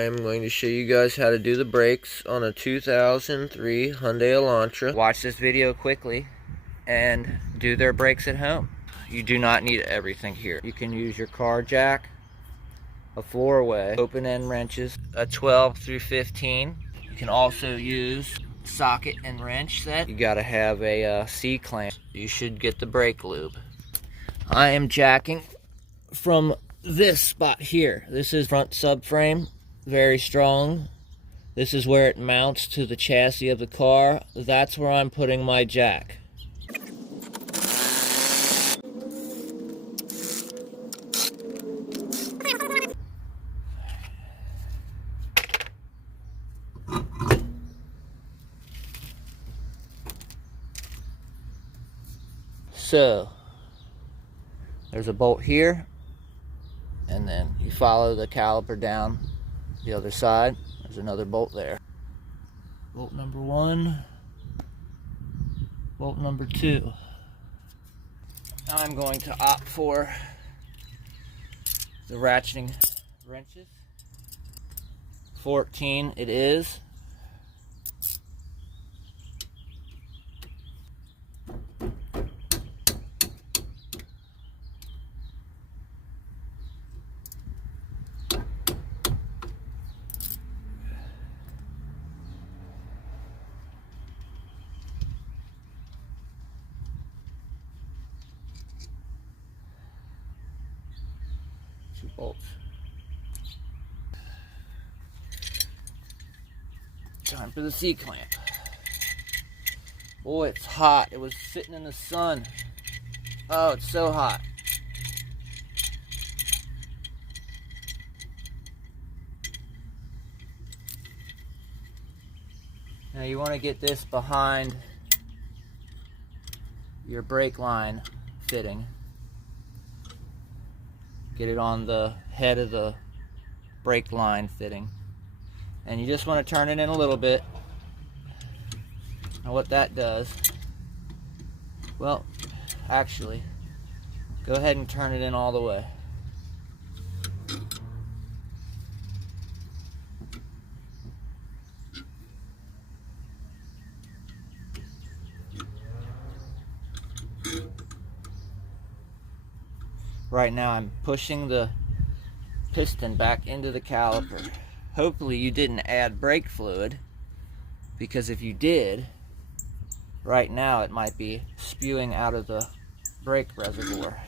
I am going to show you guys how to do the brakes on a 2003 Hyundai Elantra. Watch this video quickly and do their brakes at home. You do not need everything here. You can use your car jack, a 4-way, open end wrenches, a 12 through 15. You can also use socket and wrench set. You gotta have a C-clamp. You should get the brake lube. I am jacking from this spot here. This is front subframe, very strong. This is where it mounts to the chassis of the car. That's where I'm putting my jack. So, there's a bolt here, and then you follow the caliper down the other side. There's another bolt there. Bolt number 1, bolt number 2. I'm going to opt for the ratcheting wrenches. 14 it is. Bolts. Time for the C-clamp. Boy, it's hot. It was sitting in the sun. Oh, it's so hot. Now you want to get this behind your brake line fitting. Get it on the head of the brake line fitting. And you just want to turn it in a little bit. Now what that does, well, actually, go ahead and turn it in all the way. Right now I'm pushing the piston back into the caliper. Hopefully you didn't add brake fluid, because if you did, right now it might be spewing out of the brake reservoir.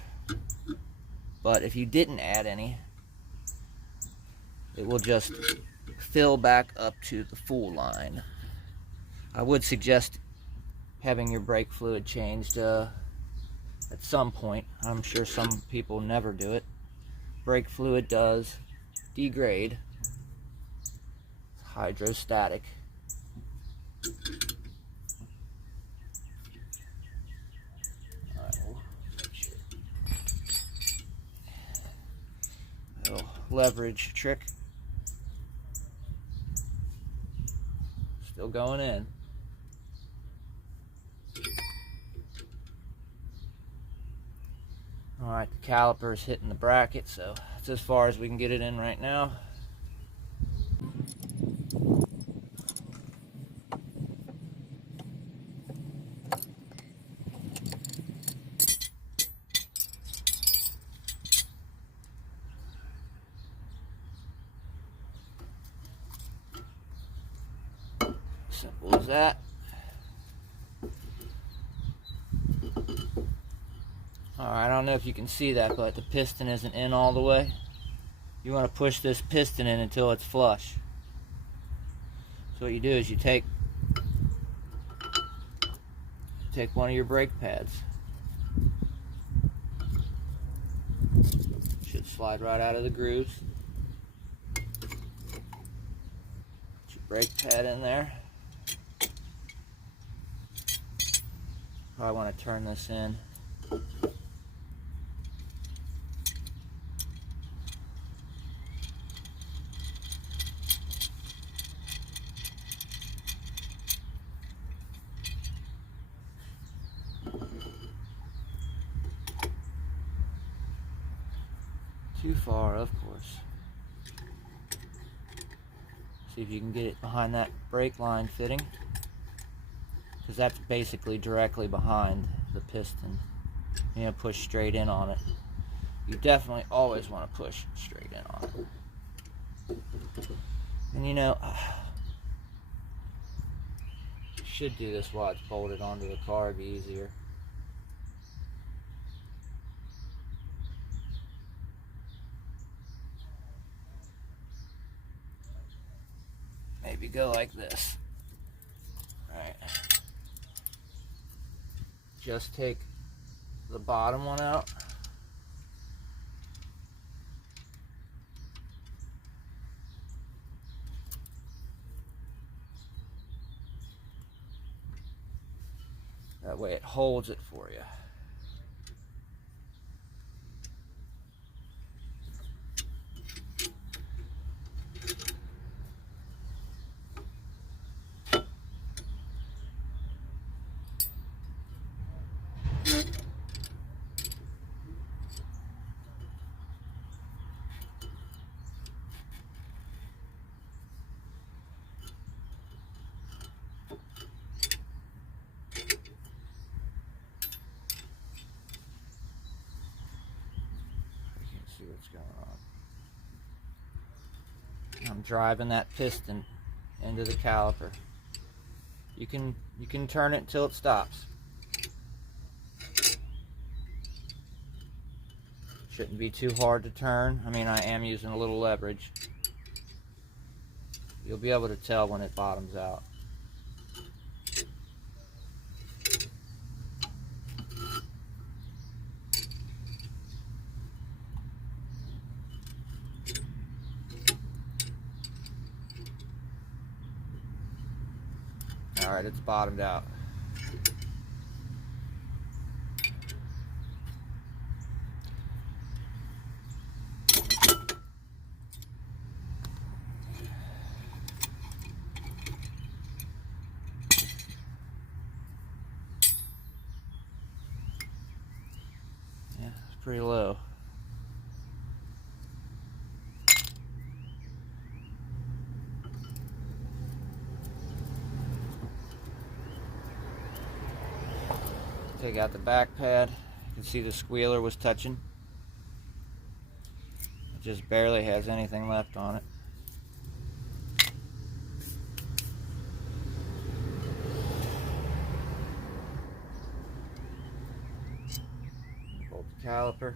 But if you didn't add any, it will just fill back up to the full line. I would suggest having your brake fluid changed at some point. I'm sure some people never do it. Brake fluid does degrade. It's hydrostatic. Alright, we'll make sure. Little leverage trick. Still going in. Alright, the caliper is hitting the bracket, so that's as far as we can get it in right now. Simple as that. Alright, I don't know if you can see that, but the piston isn't in all the way. You want to push this piston in until it's flush. So what you do is you take one of your brake pads. Should slide right out of the grooves. Put your brake pad in there. Probably want to turn this in. Too far, of course. See if you can get it behind that brake line fitting, because that's basically directly behind the piston. You know, push straight in on it. You definitely always want to push straight in on it. And you know, you should do this while it's bolted onto the car, it'd be easier. Maybe go like this. Alright. Just take the bottom one out. That way it holds it for you. See what's going on. I'm driving that piston into the caliper. You can turn it until it stops. Shouldn't be too hard to turn. I mean, I am using a little leverage. You'll be able to tell when it bottoms out. Alright, it's bottomed out. Yeah, it's pretty low. Take out the back pad. You can see the squealer was touching. It just barely has anything left on it. Bolt the caliper.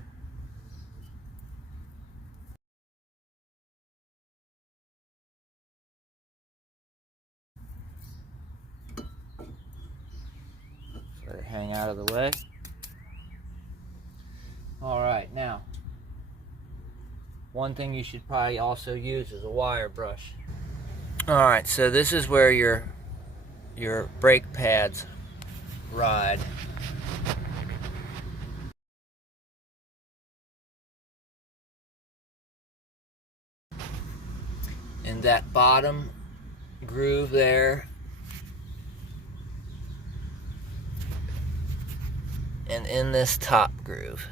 Let it hang out of the way. Alright, now, one thing you should probably also use is a wire brush. Alright, so this is where your brake pads ride. And that bottom groove there, and in this top groove.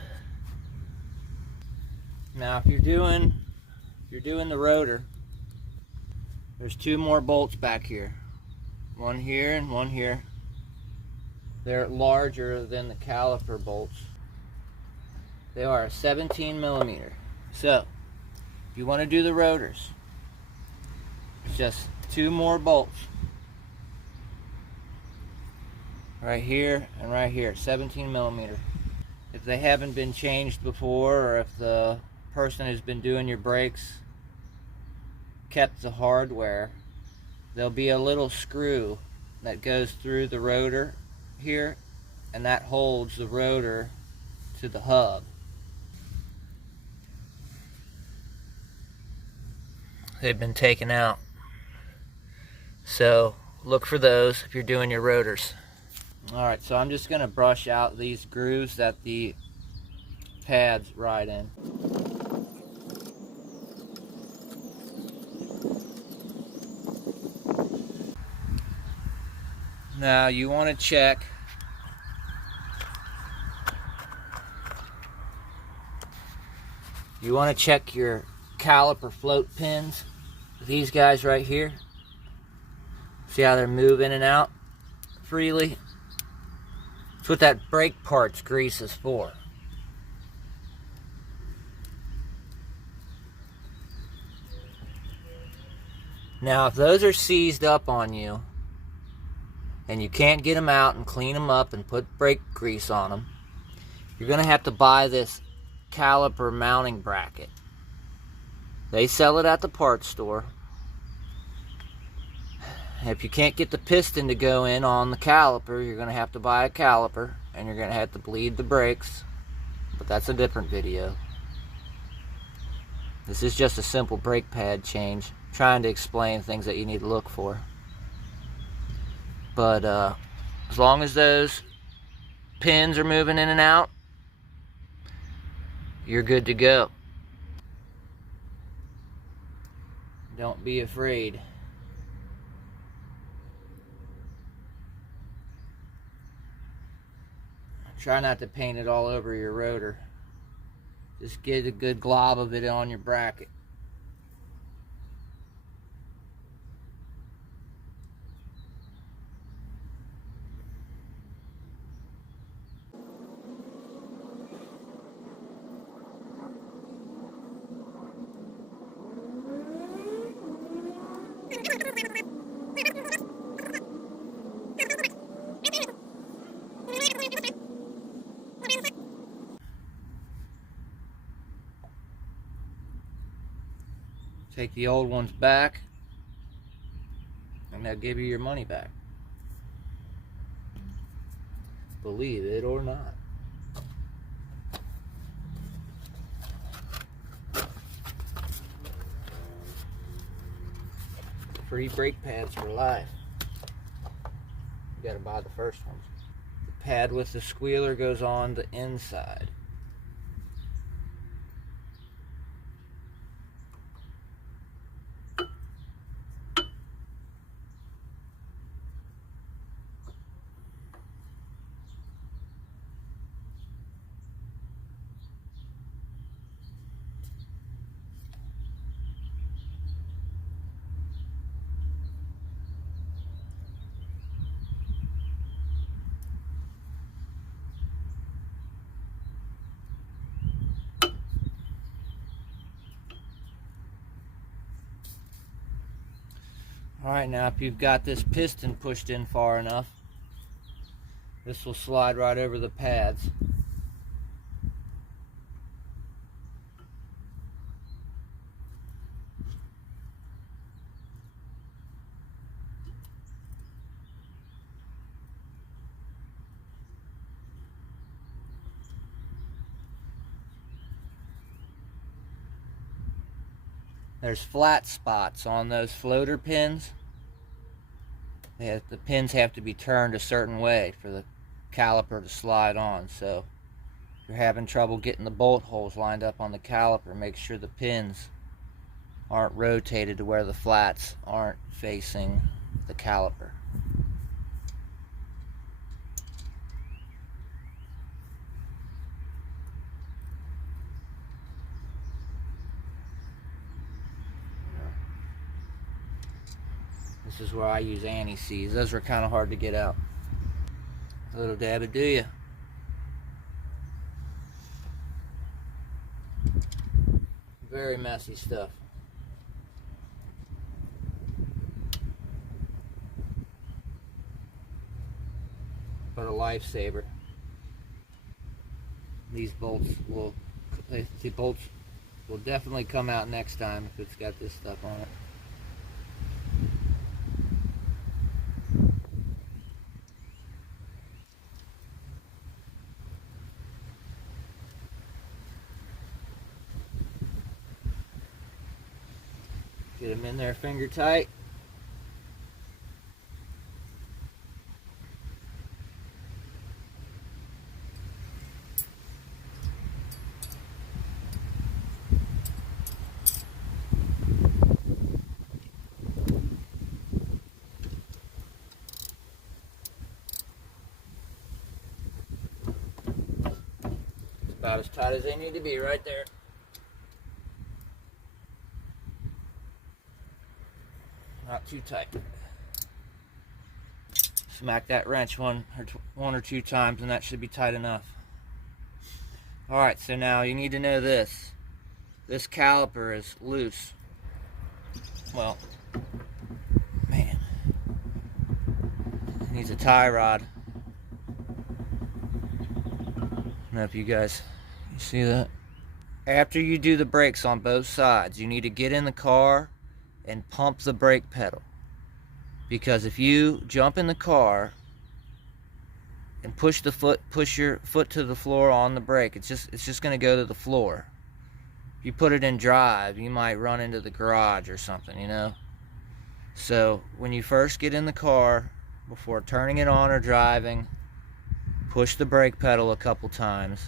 Now if you're doing the rotor, there's two more bolts back here. One here and one here. They're larger than the caliper bolts. They are a 17 millimeter. So if you want to do the rotors, it's just two more bolts. Right here and right here, 17 millimeter. If they haven't been changed before, or if the person who's been doing your brakes kept the hardware, there'll be a little screw that goes through the rotor here, and that holds the rotor to the hub. They've been taken out. So look for those if you're doing your rotors. Alright, so I'm just going to brush out these grooves that the pads ride in. Now you want to check your caliper float pins these guys right here, see how they're moving in and out freely? That's what that brake part's grease is for. Now, if those are seized up on you and you can't get them out and clean them up and put brake grease on them, you're going to have to buy this caliper mounting bracket. They sell it at the parts store. If you can't get the piston to go in on the caliper, you're going to have to buy a caliper, and you're going to have to bleed the brakes, but that's a different video. This is just a simple brake pad change, trying to explain things that you need to look for. But as long as those pins are moving in and out, you're good to go. Don't be afraid. Try not to paint it all over your rotor. Just get a good glob of it on your bracket. Take the old ones back, and they'll give you your money back. Believe it or not. Free brake pads for life. You gotta buy the first ones. The pad with the squealer goes on the inside. Alright, now if you've got this piston pushed in far enough, this will slide right over the pads. There's flat spots on those floater pins. The pins have to be turned a certain way for the caliper to slide on. So if you're having trouble getting the bolt holes lined up on the caliper, make sure the pins aren't rotated to where the flats aren't facing the caliper. This is where I use anti-seize. Those are kind of hard to get out. A little dab it, do ya? Very messy stuff. But a lifesaver. These bolts will definitely come out next time if it's got this stuff on it. Get them in there finger tight. It's about as tight as they need to be right there. Not too tight. Smack that wrench one or two times and that should be tight enough. Alright, so now you need to know this. This caliper is loose. Well, man. It needs a tie rod. I don't know if you guys see that. After you do the brakes on both sides, you need to get in the car and pump the brake pedal. Because if you jump in the car and push your foot to the floor on the brake, it's just going to go to the floor. If you put it in drive, you might run into the garage or something, you know. So when you first get in the car, before turning it on or driving, push the brake pedal a couple times.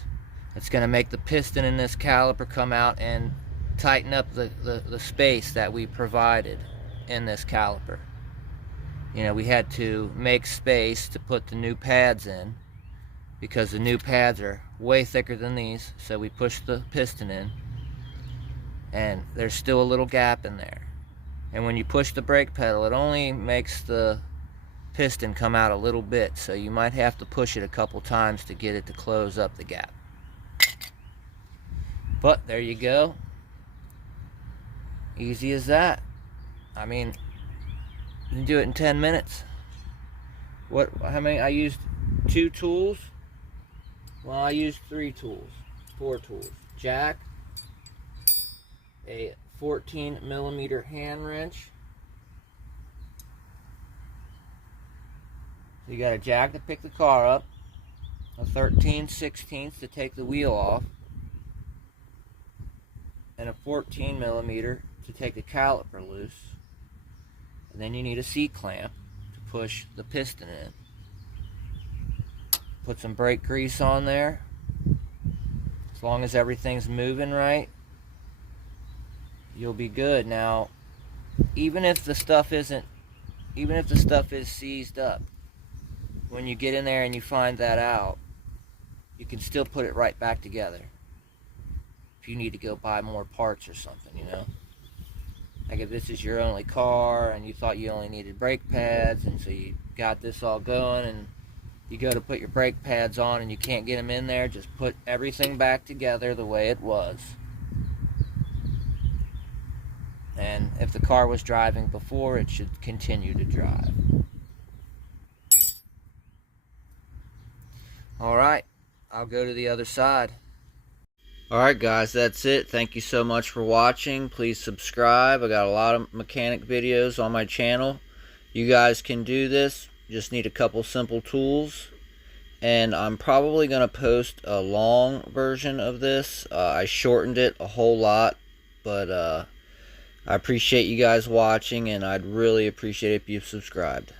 It's going to make the piston in this caliper come out and tighten up the space that we provided in this caliper. You know, we had to make space to put the new pads in because the new pads are way thicker than these. So we pushed the piston in and there's still a little gap in there. And when you push the brake pedal, it only makes the piston come out a little bit. So you might have to push it a couple times to get it to close up the gap. But there you go. Easy as that. I mean, you can do it in 10 minutes. How many? I used 2 tools. Well, I used 4 tools. Jack, a 14mm hand wrench. So you got a jack to pick the car up, a 13/16 to take the wheel off, and a 14mm to take the caliper loose. And then you need a C-clamp to push the piston in. Put some brake grease on there. As long as everything's moving right, you'll be good. Now, even if the stuff is seized up, when you get in there and you find that out, you can still put it right back together. If you need to go buy more parts or something, you know. Like if this is your only car and you thought you only needed brake pads, and so you got this all going and you go to put your brake pads on and you can't get them in there, just put everything back together the way it was. And if the car was driving before, it should continue to drive. Alright, I'll go to the other side. Alright guys, that's it. Thank you so much for watching. Please subscribe. I got a lot of mechanic videos on my channel. You guys can do this. Just need a couple simple tools. And I'm probably going to post a long version of this. I shortened it a whole lot. But I appreciate you guys watching, and I'd really appreciate it if you subscribed.